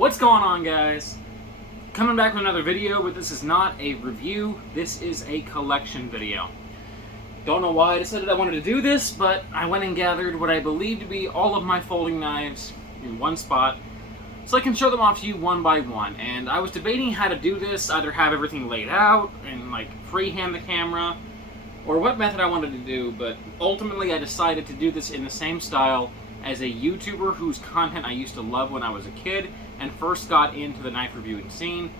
What's going on, guys? Coming back with another video, but this is not a review, this is a collection video. Don't know why I decided I wanted to do this, but I went and gathered what I believe to be all of my folding knives in one spot, so I can show them off to you one by one. And I was debating how to do this, either have everything laid out and like freehand the camera, or what method I wanted to do, but ultimately I decided to do this in the same style as a YouTuber whose content I used to love when I was a kid and first got into the knife reviewing scene.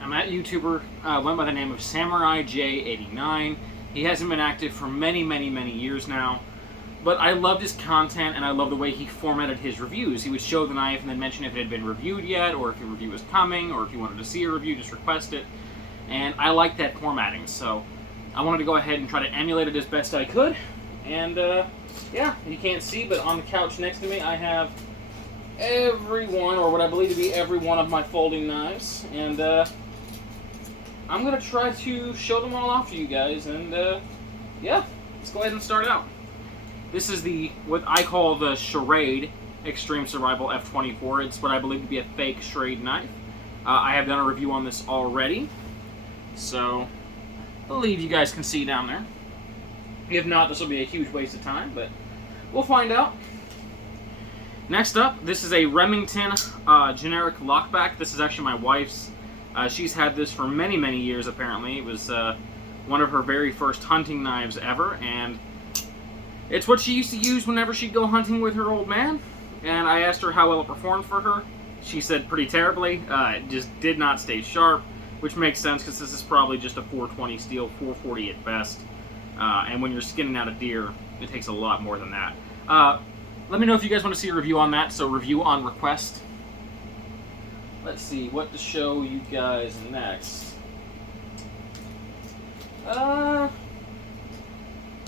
And that YouTuber went by the name of Samurai J89. He hasn't been active for many years now, but I loved his content and I love the way he formatted his reviews. He would show the knife and then mention if it had been reviewed yet, or if a review was coming, or if you wanted to see a review, just request it. And I liked that formatting, so I wanted to go ahead and try to emulate it as best I could. And yeah, you can't see, but on the couch next to me I have every one, or what I believe to be every one of my folding knives. And I'm going to try to show them all off to you guys. And yeah, let's go ahead and start out. This is what I call the Charade Extreme Survival F24. It's what I believe to be a fake Schrade knife. I have done a review on this already, so I believe you guys can see down there. If not, this will be a huge waste of time, but we'll find out. Next up, this is a Remington generic lockback. This is actually my wife's. She's had this for many years, apparently. It was one of her very first hunting knives ever, and it's what she used to use whenever she'd go hunting with her old man. And I asked her how well it performed for her. She said pretty terribly. It just did not stay sharp, which makes sense because this is probably just a 420 steel, 440 at best. And when you're skinning out a deer, it takes a lot more than that. Let me know if you guys want to see a review on that, so review on request. Let's see what to show you guys next. Trying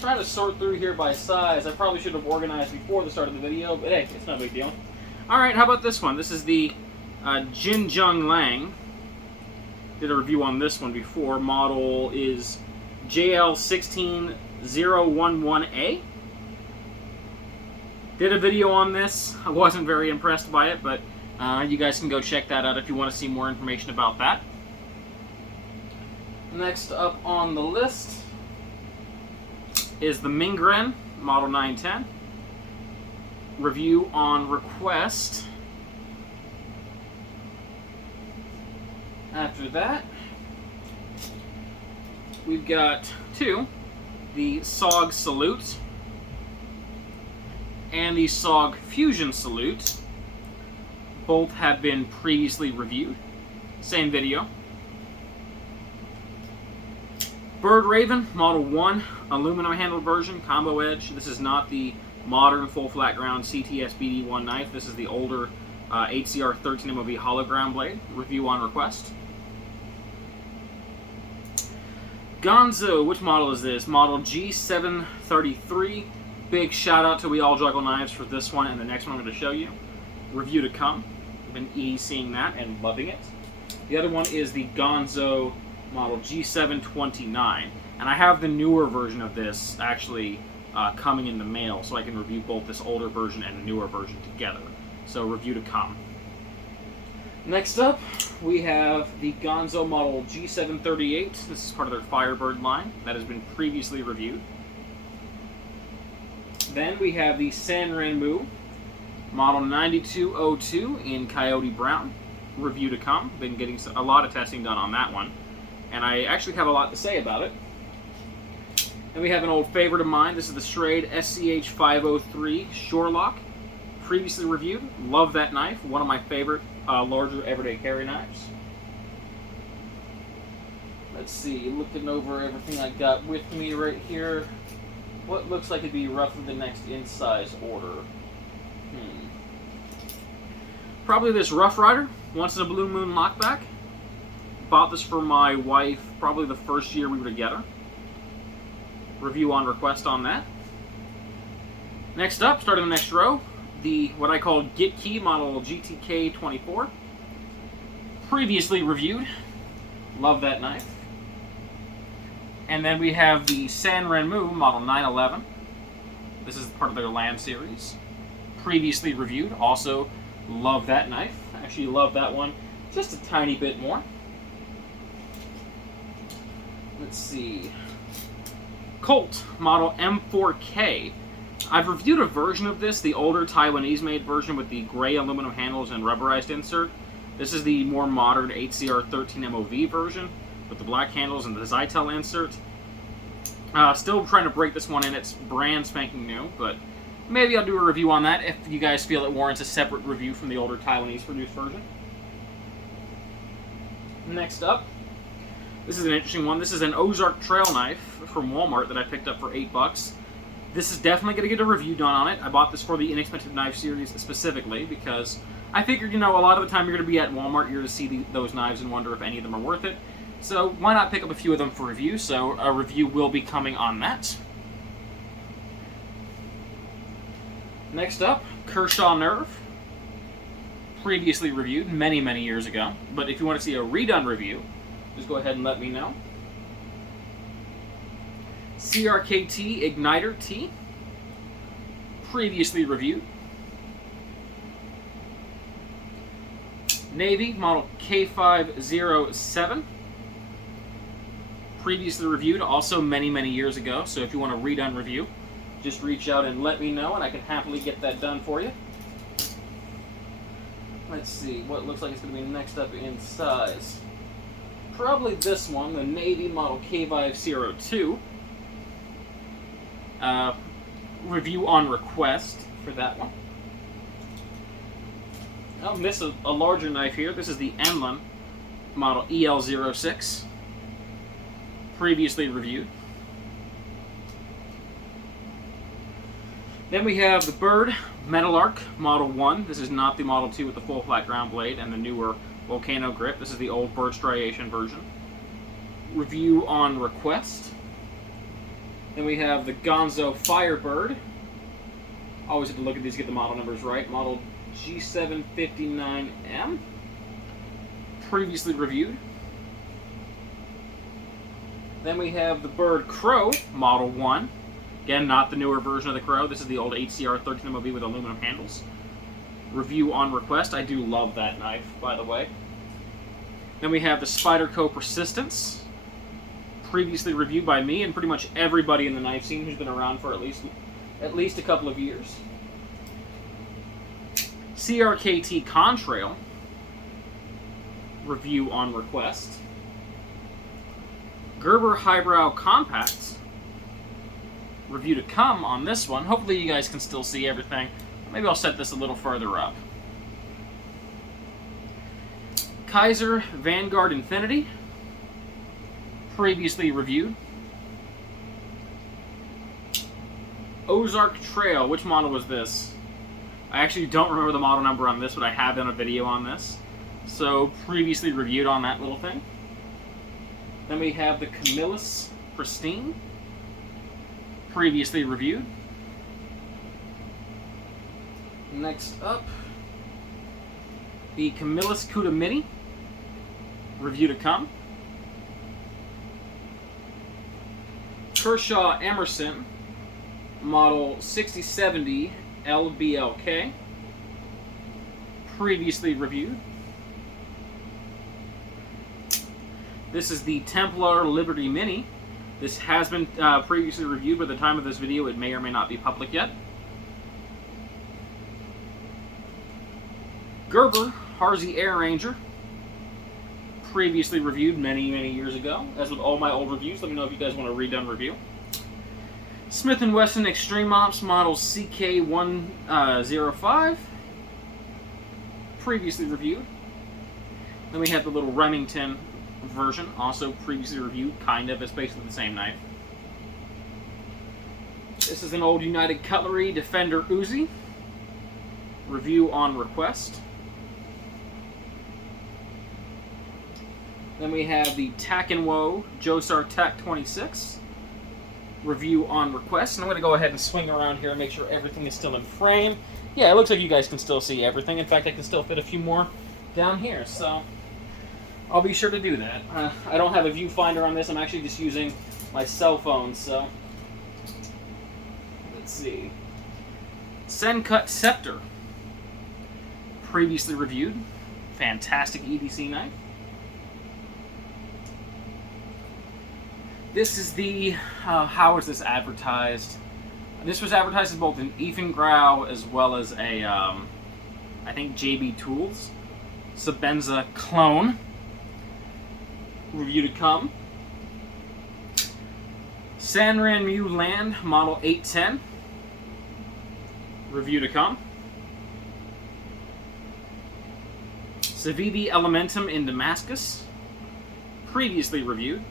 to sort through here by size. I probably should have organized before the start of the video, but hey, it's no big deal. Alright, how about this one? This is the Jin Jung Lang. Did a review on this one before. Model is JL16011A. Did a video on this. I wasn't very impressed by it, but you guys can go check that out if you want to see more information about that. Next up on the list is the Mingren Model 910. Review on request. After that, we've got two, the SOG Salute and the SOG Fusion Salute. Both have been previously reviewed. Same video. Bird Raven Model 1 aluminum handled version, combo edge. This is not the modern full flat ground CTS BD1 knife. This is the older HCR 13 MOV hollow ground blade. Review on request. Gonzo, which model is this? Model G733. Big shout out to We All Juggle Knives for this one and the next one I'm going to show you. Review to come. I've been seeing that and loving it. The other one is the Gonzo Model G729. And I have the newer version of this actually coming in the mail, so I can review both this older version and the newer version together. So review to come. Next up, we have the Gonzo Model G738. This is part of their Firebird line that has been previously reviewed. Then we have the Sanrenmu Model 9202 in Coyote Brown. Review to come. Been getting a lot of testing done on that one, and I actually have a lot to say about it. And we have an old favorite of mine. This is the Schrade SCH 503 Sherlock. Previously reviewed. Love that knife. One of my favorite larger everyday carry knives. Let's see, looking over everything I got with me right here. What looks like it'd be roughly the next in size order. Probably this Rough Rider, Once in a Blue Moon lockback. Bought this for my wife probably the first year we were together. Review on request on that. Next up, starting the next row, the what I call Get Key Model GTK24. Previously reviewed. Love that knife. And then we have the Sanrenmu Model 911. This is part of their Land series. Previously reviewed. Also, love that knife. Actually love that one just a tiny bit more. Let's see. Colt Model M4K. I've reviewed a version of this, the older Taiwanese-made version with the gray aluminum handles and rubberized insert. This is the more modern HCR13 MOV version with the black handles and the Zytel insert. Still trying to break this one in. It's brand spanking new, but maybe I'll do a review on that if you guys feel it warrants a separate review from the older Taiwanese-produced version. Next up, this is an interesting one. This is an Ozark trail knife from Walmart that I picked up for $8. This is definitely going to get a review done on it. I bought this for the Inexpensive Knife series specifically because I figured, you know, a lot of the time you're going to be at Walmart, you're going to see those knives and wonder if any of them are worth it. So why not pick up a few of them for review? So a review will be coming on that. Next up, Kershaw Nerve. Previously reviewed many, many years ago. But if you want to see a redone review, just go ahead and let me know. CRKT Igniter T. Previously reviewed. Navy Model K507. Previously reviewed, also many, many years ago. So if you want a redone review, just reach out and let me know, and I can happily get that done for you. Let's see what looks like it's going to be next up in size. Probably this one, the Navy Model K502. Review on request for that one. I'll miss a larger knife here. This is the Enlin Model EL06. Previously reviewed. Then we have the Bird Metal Model 1. This is not the Model 2 with the full flat ground blade and the newer Volcano grip. This is the old bird striation version. Review on request. Then we have the Gonzo Firebird. Always have to look at these to get the model numbers right. Model G759M. Previously reviewed. Then we have the Bird Crow Model 1. Again, not the newer version of the Crow. This is the old HCR 13 MOV with aluminum handles. Review on request. I do love that knife, by the way. Then we have the Spyderco Persistence. Previously reviewed by me and pretty much everybody in the knife scene who's been around for at least a couple of years. CRKT Contrail. Review on request. Gerber Highbrow Compact. Review to come on this one. Hopefully you guys can still see everything. Maybe I'll set this a little further up. Kaiser Vanguard Infinity. Previously reviewed. Ozark Trail. Which model was this? I actually don't remember the model number on this, but I have done a video on this. So, previously reviewed on that little thing. Then we have the Camillus Pristine. Previously reviewed. Next up, the Camillus Cuda Mini. Review to come. Kershaw Emerson, Model 6070 LBLK. Previously reviewed. This is the Templar Liberty Mini. This has been previously reviewed, but at the time of this video it may or may not be public yet. Gerber Harzy Air Ranger. Previously reviewed many, many years ago. As with all my old reviews, let me know if you guys want a redone review. Smith & Wesson Extreme Ops Model CK105. Previously reviewed. Then we have the little Remington version, also previously reviewed, kind of. It's basically the same knife. This is an old United Cutlery Defender Uzi. Review on request. Then we have the Tack & Woe Josar Tac 26. Review on request. And I'm going to go ahead and swing around here and make sure everything is still in frame. Yeah, it looks like you guys can still see everything. In fact, I can still fit a few more down here, so I'll be sure to do that. I don't have a viewfinder on this. I'm actually just using my cell phone, so let's see. Sencut Scepter. Previously reviewed. fantastic EDC knife. This is the, how is this advertised? This was advertised as both an Grau as well as a, I think JB Tools Sebenza clone. Review to come. Sanran Mu Land Model 810. Review to come. Civivi Elementum in Damascus. Previously reviewed.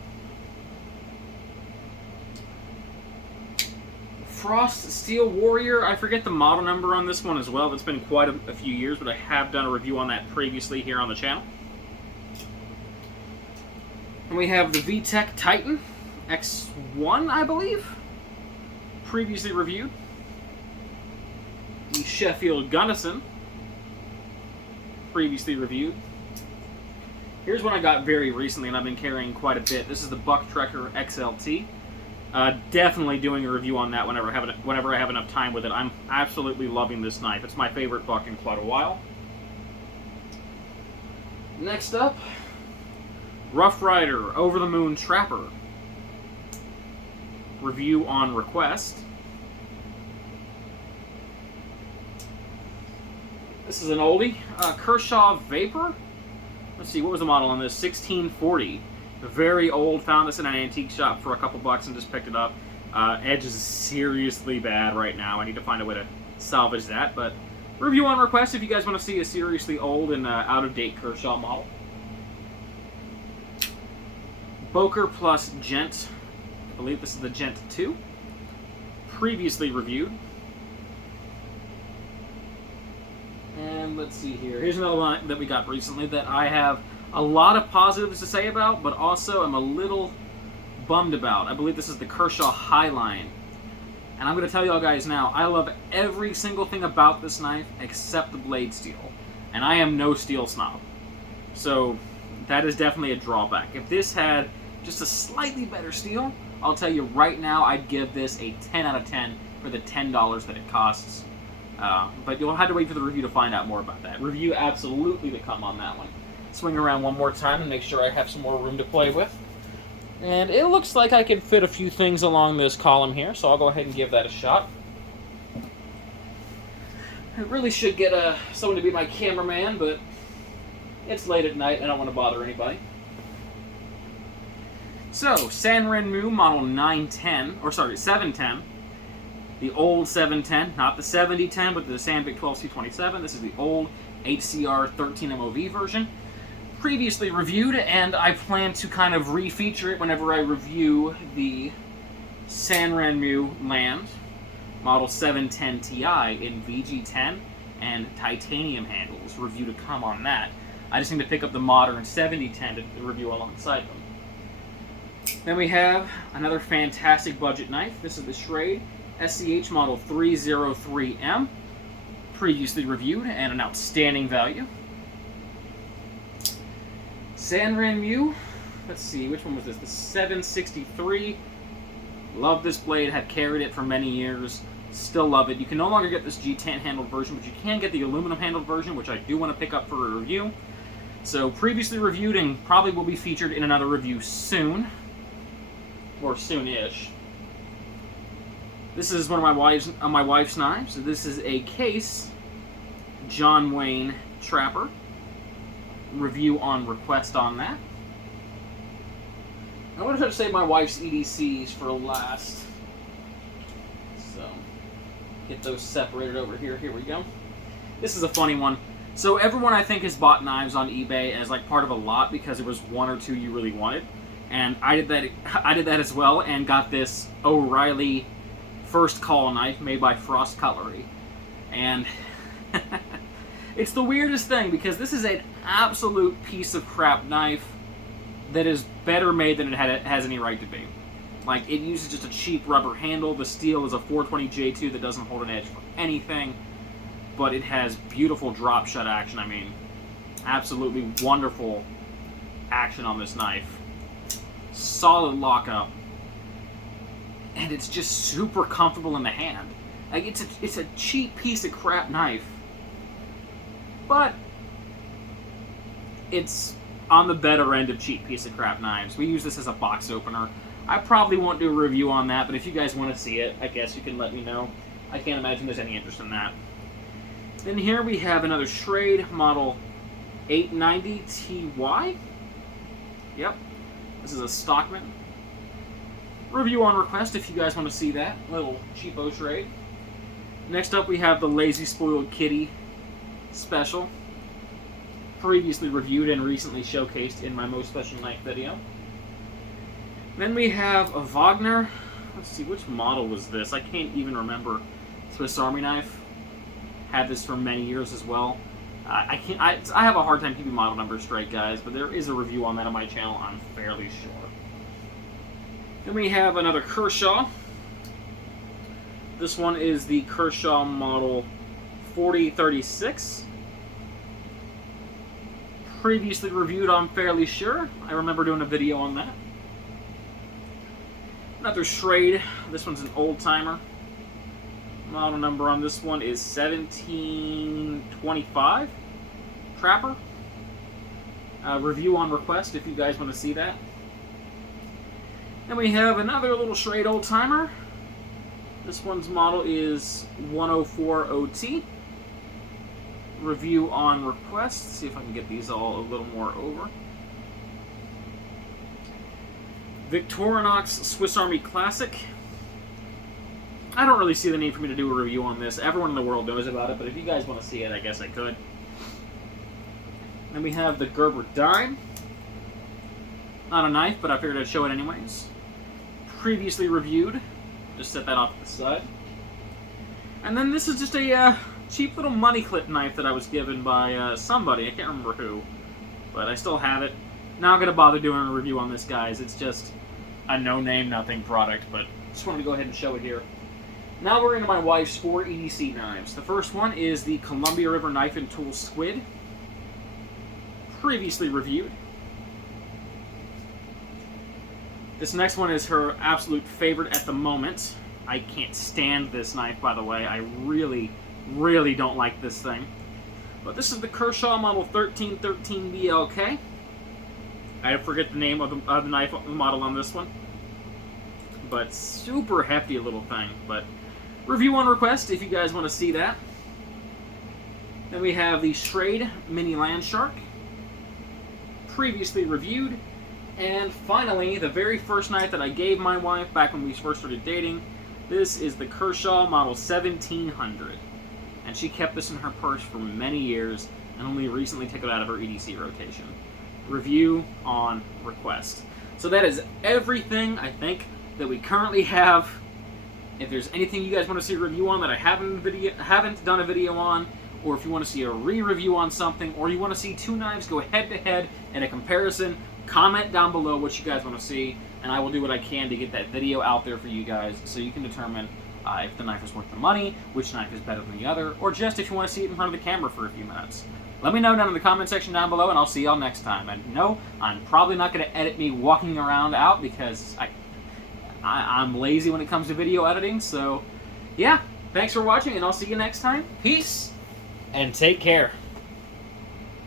Frost Steel Warrior. I forget the model number on this one as well. It's been quite a few years, but I have done a review on that previously here on the channel. And we have the VTech Titan X1, I believe. Previously reviewed. The Sheffield Gunnison. Previously reviewed. Here's one I got very recently and I've been carrying quite a bit. This is the Trekker Xlt. Definitely doing a review on that whenever I have enough time with it. I'm absolutely loving this knife. It's my favorite buck in quite a while. Next up, Rough Rider Over the Moon Trapper. Review on request. This is an oldie. Kershaw Vapor. Let's see, what was the model on this? 1640. Very old. Found this in an antique shop for a couple bucks and just picked it up. Edge is seriously bad right now. I need to find a way to salvage that. But review on request if you guys want to see a seriously old and out-of-date Kershaw model. Boker plus Gent. I believe this is the Gent 2. Previously reviewed. And let's see here. Here's another one that we got recently that I have a lot of positives to say about, but also I'm a little bummed about. I believe this is the Kershaw Highline. And I'm going to tell y'all guys now, I love every single thing about this knife except the blade steel. And I am no steel snob. So that is definitely a drawback. If this had just a slightly better steel, I'll tell you right now, I'd give this a 10 out of 10 for the $10 that it costs. But you'll have to wait for the review to find out more about that. Review absolutely to come on that one. Swing around one more time and make sure I have some more room to play with. And it looks like I can fit a few things along this column here, so I'll go ahead and give that a shot. I really should get someone to be my cameraman, but it's late at night and I don't want to bother anybody. So, Sanran Mu Model 710. The old 710, not the 7010, but the Sandvik 12C27. This is the old HCR 13 MOV version. Previously reviewed, and I plan to kind of re-feature it whenever I review the Sanran Mu Land Model 710 Ti in VG10 and titanium handles. Review to come on that. I just need to pick up the modern 7010 to review alongside them. Then we have another fantastic budget knife. This is the Schrade SCH Model 303M. Previously reviewed and an outstanding value. Sanran Mu, let's see, which one was this? The 763. Love this blade, have carried it for many years. Still love it. You can no longer get this G10 handled version, but you can get the aluminum handled version, which I do want to pick up for a review. So previously reviewed and probably will be featured in another review soon. Or soon-ish. This is one of my wife's knives. So this is a Case John Wayne Trapper. Review on request on that. I'm going to try to save my wife's EDCs for last. So, get those separated over here. Here we go. This is a funny one. So everyone I think has bought knives on eBay as like part of a lot because it was one or two you really wanted. And I did that as well and got this O'Reilly First Call knife made by Frost Cutlery. And it's the weirdest thing because this is an absolute piece of crap knife that is better made than it has any right to be. Like, it uses just a cheap rubber handle. The steel is a 420J2 that doesn't hold an edge for anything. But it has beautiful drop shut action. I mean, absolutely wonderful action on this knife. Solid lockup. And it's just super comfortable in the hand. Like, it's a cheap piece of crap knife. But it's on the better end of cheap piece of crap knives. We use this as a box opener. I probably won't do a review on that, but if you guys want to see it, I guess you can let me know. I can't imagine there's any interest in that. Then here we have another Schrade Model 890 TY. Yep, this is a Stockman. Review on request if you guys want to see that. Little cheapo Schrade. Next up we have the Lazy Spoiled Kitty Special. Previously reviewed and recently showcased in my most special knife video. Then we have a Wagner. Let's see, which model was this? I can't even remember. Swiss Army knife. Had this for many years as well. I have a hard time keeping model numbers straight, guys, but there is a review on that on my channel, I'm fairly sure. Then we have another Kershaw. This one is the Kershaw Model 4036. Previously reviewed, I'm fairly sure. I remember doing a video on that. Another Schrade. This one's an old-timer. Model number on this one is 1725. Trapper. Review on request if you guys want to see that. Then we have another little Schrade old-timer. This one's model is 104 OT. Review on request. See if I can get these all a little more over. Victorinox Swiss Army Classic. I don't really see the need for me to do a review on this. Everyone in the world knows about it, but if you guys want to see it, I guess I could. Then we have the Gerber Dime. Not a knife, but I figured I'd show it anyways. Previously reviewed. Just set that off to the side. And then this is just a cheap little money clip knife that I was given by somebody. I can't remember who, but I still have it. Not going to bother doing a review on this, guys. It's just a no-name, nothing product, but just wanted to go ahead and show it here. Now we're into my wife's 4 EDC knives. The first one is the Columbia River Knife and Tool Squid. Previously reviewed. This next one is her absolute favorite at the moment. I can't stand this knife, by the way. I really, really don't like this thing. But this is the Kershaw Model 1313 BLK. I forget the name of the knife model on this one. But super hefty little thing. But review on request if you guys want to see that. Then we have the Schrade Mini Landshark. Previously reviewed. And finally, the very first knife that I gave my wife back when we first started dating. This is the Kershaw Model 1700. And she kept this in her purse for many years and only recently took it out of her EDC rotation. Review on request. So that is everything, I think, that we currently have. If there's anything you guys want to see a review on that I haven't done a video on, or if you want to see a re-review on something, or you want to see two knives go head-to-head in a comparison, comment down below what you guys want to see, and I will do what I can to get that video out there for you guys so you can determine if the knife is worth the money, which knife is better than the other, or just if you want to see it in front of the camera for a few minutes. Let me know down in the comment section down below, and I'll see y'all next time. And no, I'm probably not going to edit me walking around out because I'm lazy when it comes to video editing, so yeah, thanks for watching, and I'll see you next time. Peace, and take care.